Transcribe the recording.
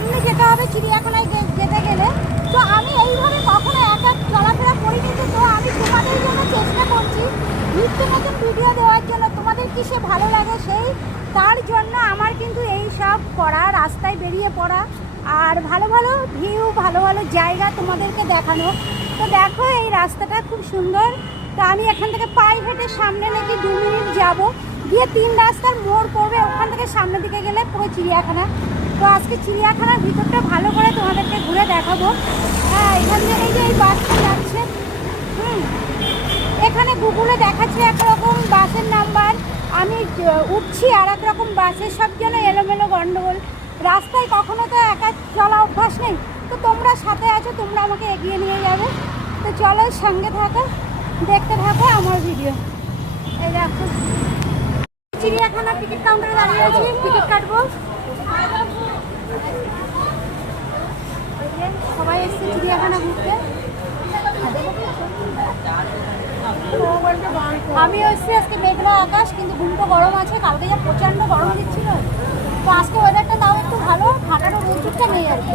সামনে যেতে হবে চিড়িয়াখানায় যেতে গেলে। তো আমি এইভাবে কখনো একা চলাফেরা করিনি, তো আমি তোমাদের জন্য চেষ্টা করছি নিত্য নতুন ভিডিও দেওয়ার জন্য। তোমাদের কিসে ভালো লাগে সেই তার জন্য আমার কিন্তু এই সব করা, রাস্তায় বেরিয়ে পড়া আর ভালো ভালো ভিউ, ভালো ভালো জায়গা তোমাদেরকে দেখানো। তো দেখো এই রাস্তাটা খুব সুন্দর। তো আমি এখান থেকে পায়ে হেঁটে সামনে নাকি 2 মিনিট যাবো, গিয়ে 3 রাস্তার মোড় পড়বে, ওখান থেকে সামনের দিকে গেলে পুরো চিড়িয়াখানা। তো আজকে চিড়িয়াখানার ভিতরটা ভালো করে তোমাদেরকে ঘুরে দেখাবো। হ্যাঁ, এখান থেকে এই যে এই বাসটা যাচ্ছে, এখানে গুগলে দেখাচ্ছে একরকম বাসের নাম্বার, আমি উঠছি আর এক রকম বাসে, সব যেন এলোমেলো গন্ডগোল। রাস্তায় কখনো তো একা চলা অভ্যাস নেই, তো তোমরা সাথে আছো, তোমরা আমাকে এগিয়ে নিয়ে যাবে। তো চলো সঙ্গে থাকো, দেখতে থাকো আমার ভিডিও। এই দেখো চিড়িয়াখানার টিকিট কাউন্টারে দাঁড়িয়ে আছি, টিকিট কাটবো। সবাই এসছে চিড়িয়াখানা ঘুরতে, আমি এসছি। আজকে মেঘলা আকাশ, কিন্তু ঘুমটা গরম আছে, কালকে যা প্রচণ্ড গরম দিচ্ছিল। তো আজকে ওয়েদারটা তাও একটু ভালো, ফাটানো রোদ্দুরটা নেই আর কি।